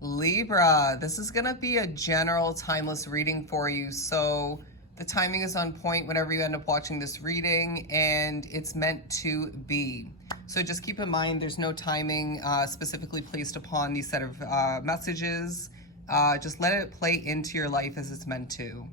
Libra, this is going to be a general timeless reading for you. So the timing is on point whenever you end up watching this reading, and it's meant to be. So just keep in mind there's no timing specifically placed upon these set of messages. Just let it play into your life as it's meant to.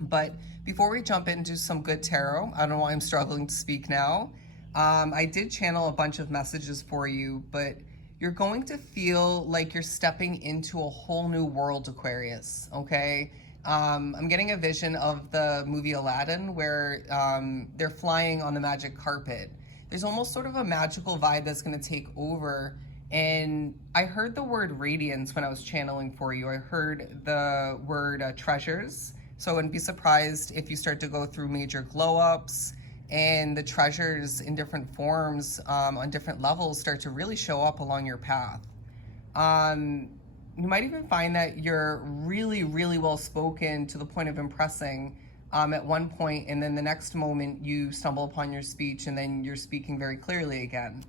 But before we jump into some good tarot, I don't know why I'm struggling to speak now. I did channel a bunch of messages for you, but you're going to feel like you're stepping into a whole new world, Aquarius, okay? I'm getting a vision of the movie Aladdin where they're flying on the magic carpet. There's almost sort of a magical vibe that's going to take over. And I heard the word radiance when I was channeling for you. I heard the word treasures. So I wouldn't be surprised if you start to go through major glow-ups and the treasures in different forms on different levels start to really show up along your path. You might even find that you're really, really well spoken to the point of impressing at one point, and then the next moment you stumble upon your speech and then you're speaking very clearly again.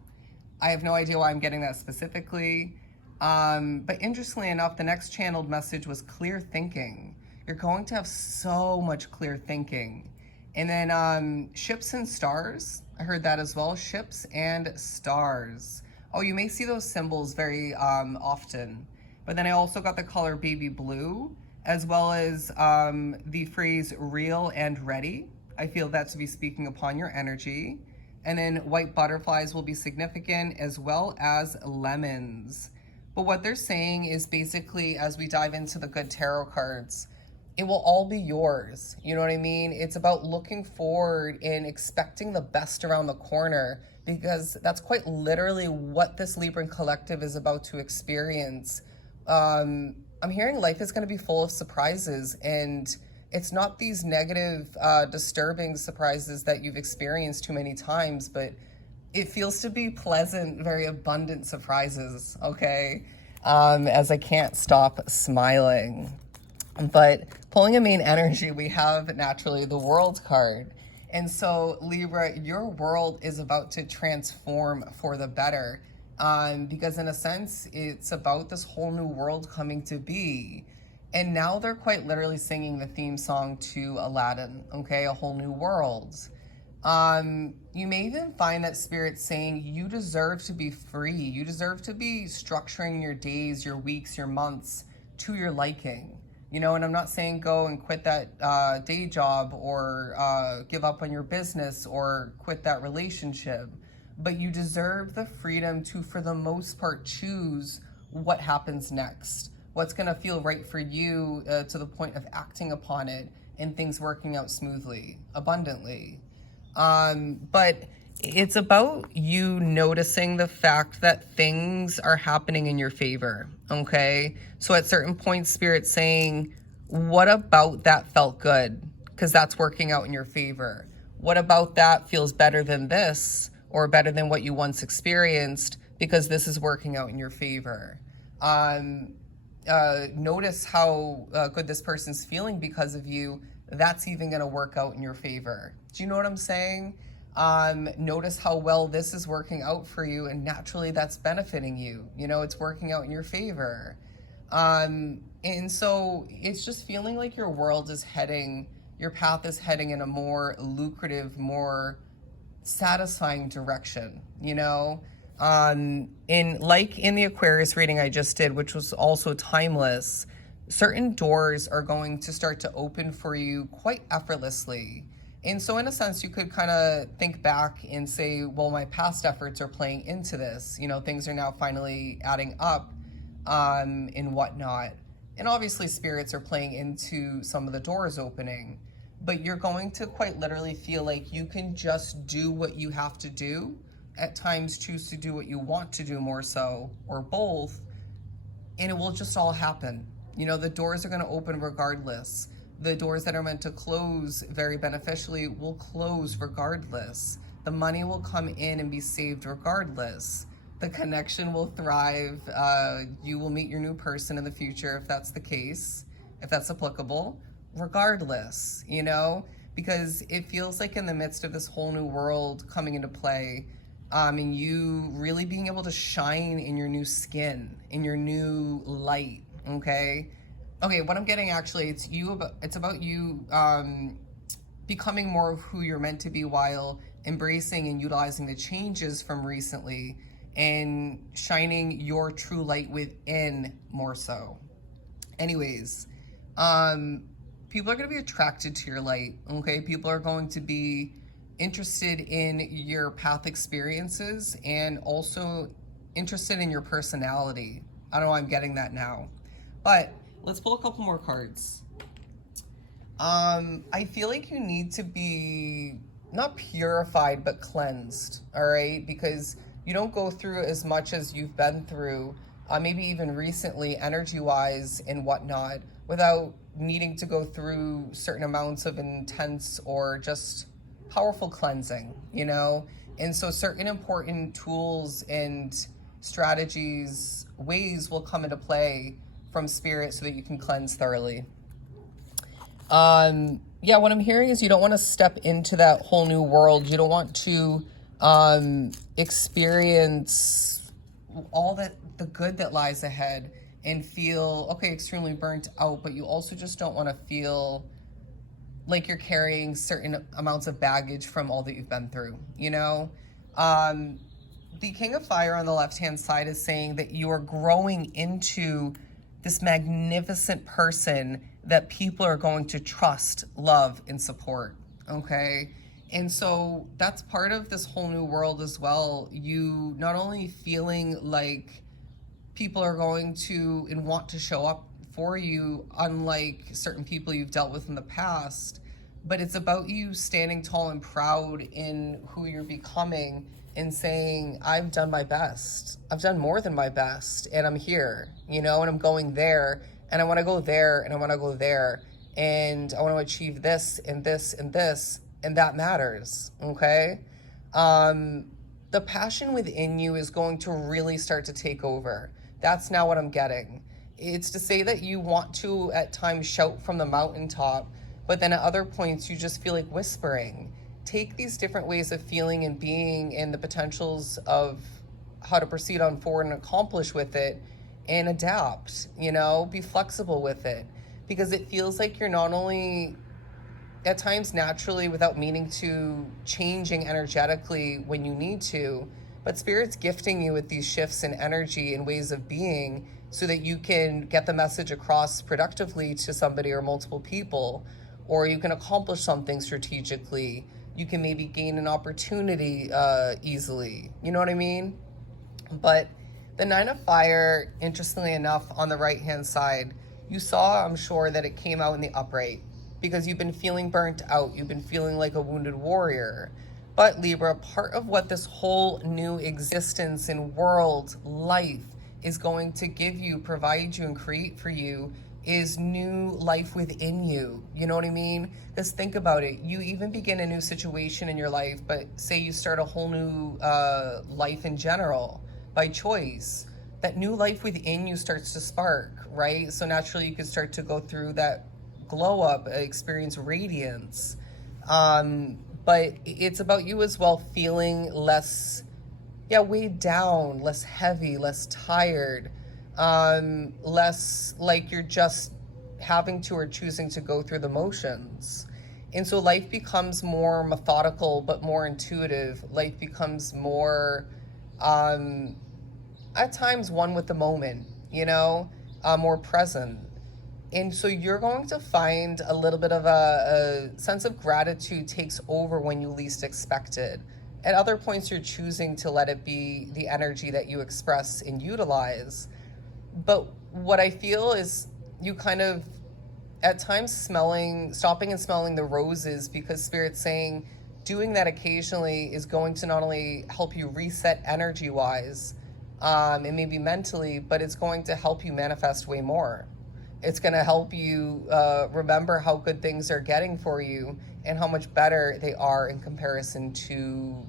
I have no idea why I'm getting that specifically, but interestingly enough, the next channeled message was clear thinking. You're going to have so much clear thinking. And then ships and stars, I heard that as well, ships and stars. Oh, you may see those symbols very often. But then I also got the color baby blue, as well as the phrase real and ready. I feel that to be speaking upon your energy. And then white butterflies will be significant, as well as lemons. But what they're saying is basically, as we dive into the good tarot cards, it will all be yours. You know what I mean? It's about looking forward and expecting the best around the corner, because that's quite literally what this Libran collective is about to experience. I'm hearing life is going to be full of surprises, and it's not these negative, disturbing surprises that you've experienced too many times, but it feels to be pleasant, very abundant surprises, okay? As I can't stop smiling. But pulling a main energy, we have naturally the World card. And so Libra, your world is about to transform for the better, because in a sense, it's about this whole new world coming to be. And now they're quite literally singing the theme song to Aladdin, okay? A whole new world. You may even find that Spirit's saying you deserve to be free. You deserve to be structuring your days, your weeks, your months to your liking. You know, and I'm not saying go and quit that day job or give up on your business or quit that relationship, but you deserve the freedom to, for the most part, choose what happens next, what's going to feel right for you to the point of acting upon it and things working out smoothly, abundantly. But it's about you noticing the fact that things are happening in your favor, okay? So at certain points, Spirit's saying, what about that felt good? Because that's working out in your favor. What about that feels better than this, or better than what you once experienced, because this is working out in your favor? Notice how good this person's feeling because of you. That's even going to work out in your favor. Do you know what I'm saying? Notice how well this is working out for you, and naturally that's benefiting you. You know, it's working out in your favor. And so it's just feeling like your world is heading, your path is heading in a more lucrative, more satisfying direction, you know? In the Aquarius reading I just did, which was also timeless, certain doors are going to start to open for you quite effortlessly. And so in a sense, you could kind of think back and say, well, my past efforts are playing into this. You know, things are now finally adding up and whatnot. And obviously spirits are playing into some of the doors opening. But you're going to quite literally feel like you can just do what you have to do. At times choose to do what you want to do more so, or both. And it will just all happen. You know, the doors are going to open regardless. The doors that are meant to close very beneficially will close regardless. The money will come in and be saved regardless. The connection will thrive. You will meet your new person in the future if that's the case, if that's applicable, regardless, you know, because it feels like in the midst of this whole new world coming into play, and you really being able to shine in your new skin, in your new light, okay? Okay, what I'm getting actually, it's about you becoming more of who you're meant to be while embracing and utilizing the changes from recently and shining your true light within more so. Anyways, people are going to be attracted to your light, okay? People are going to be interested in your path experiences and also interested in your personality. I don't know why I'm getting that now. But let's pull a couple more cards. I feel like you need to be not purified, but cleansed, all right? Because you don't go through as much as you've been through, maybe even recently, energy-wise and whatnot, without needing to go through certain amounts of intense or just powerful cleansing, you know? And so certain important tools and strategies, ways will come into play from spirit so that you can cleanse thoroughly. Yeah, what I'm hearing is you don't want to step into that whole new world. You don't want to experience all the good that lies ahead and feel, okay, extremely burnt out, but you also just don't want to feel like you're carrying certain amounts of baggage from all that you've been through, you know? The King of Fire on the left-hand side is saying that you are growing into this magnificent person that people are going to trust, love, and support, okay? And so that's part of this whole new world as well. You not only feeling like people are going to and want to show up for you, unlike certain people you've dealt with in the past, but it's about you standing tall and proud in who you're becoming and saying, I've done my best. I've done more than my best, and I'm here, you know, and I'm going there, and I want to go there, and I want to go there, and I want to achieve this and this and this, and that matters, okay? The passion within you is going to really start to take over. That's now what I'm getting. It's to say that you want to at times shout from the mountaintop, but then at other points you just feel like whispering. Take these different ways of feeling and being and the potentials of how to proceed on forward and accomplish with it and adapt, you know, be flexible with it, because it feels like you're not only at times naturally without meaning to changing energetically when you need to, but Spirit's gifting you with these shifts in energy and ways of being so that you can get the message across productively to somebody or multiple people, or you can accomplish something strategically. You can maybe gain an opportunity easily. You know what I mean? But the Nine of Fire, interestingly enough, on the right-hand side, you saw, I'm sure, that it came out in the upright because you've been feeling burnt out. You've been feeling like a wounded warrior. But Libra, part of what this whole new existence and world, life, is going to give you, provide you, and create for you is new life within you. You know what I mean? Because think about it. You even begin a new situation in your life, but say you start a whole new life in general by choice. That new life within you starts to spark, right? So naturally you could start to go through that glow up, experience radiance. But it's about you as well feeling less, weighed down, less heavy, less tired, less like you're just having to or choosing to go through the motions. And so life becomes more methodical, but more intuitive. Life becomes more, at times, one with the moment, you know, more present. And so you're going to find a little bit of a sense of gratitude takes over when you least expect it. At other points, you're choosing to let it be the energy that you express and utilize. But what I feel is you kind of, at times, stopping and smelling the roses, because Spirit's saying doing that occasionally is going to not only help you reset energy-wise and maybe mentally, but it's going to help you manifest way more. It's going to help you remember how good things are getting for you and how much better they are in comparison to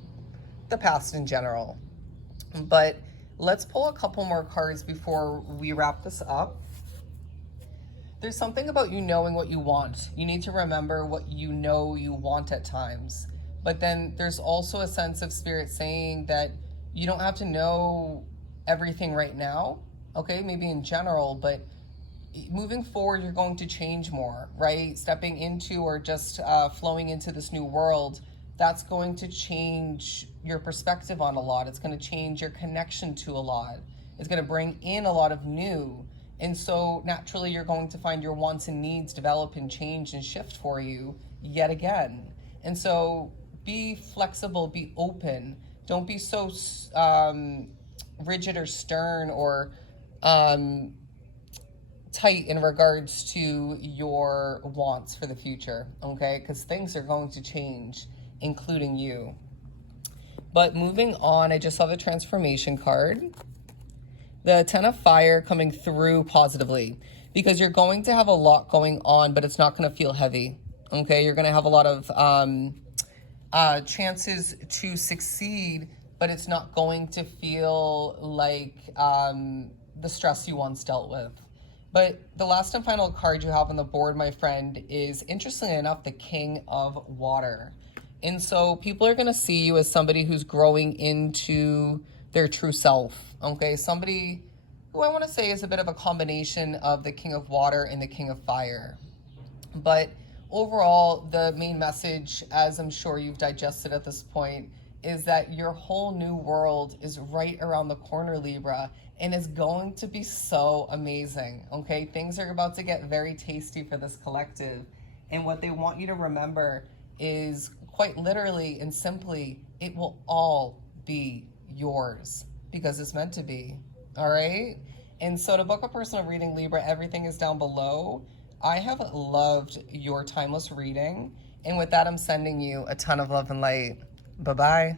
the past in general. But let's pull a couple more cards before we wrap this up. There's something about you knowing what you want. You need to remember what you know you want at times, But then there's also a sense of spirit saying that you don't have to know everything right now, okay? Maybe in general, but moving forward, you're going to change more, right? Stepping into or just flowing into this new world, that's going to change your perspective on a lot. It's going to change your connection to a lot. It's going to bring in a lot of new. And so naturally, you're going to find your wants and needs develop and change and shift for you yet again. And so be flexible, be open. Don't be so rigid or stern or tight in regards to your wants for the future, okay? Because things are going to change, including you. But moving on, I just saw the transformation card. The Ten of Fire coming through positively, because you're going to have a lot going on, but it's not going to feel heavy, okay? You're going to have a lot of chances to succeed, but it's not going to feel like the stress you once dealt with. But the last and final card you have on the board, my friend, is, interestingly enough, the King of Water. And so people are going to see you as somebody who's growing into their true self, okay? Somebody who I want to say is a bit of a combination of the King of Water and the King of Fire. But overall, the main message, as I'm sure you've digested at this point, is that your whole new world is right around the corner, Libra, and is going to be so amazing, okay? Things are about to get very tasty for this collective. And what they want you to remember is, quite literally and simply, it will all be yours because it's meant to be, all right? And so to book a personal reading, Libra, everything is down below. I have loved your timeless reading. And with that, I'm sending you a ton of love and light. Bye-bye.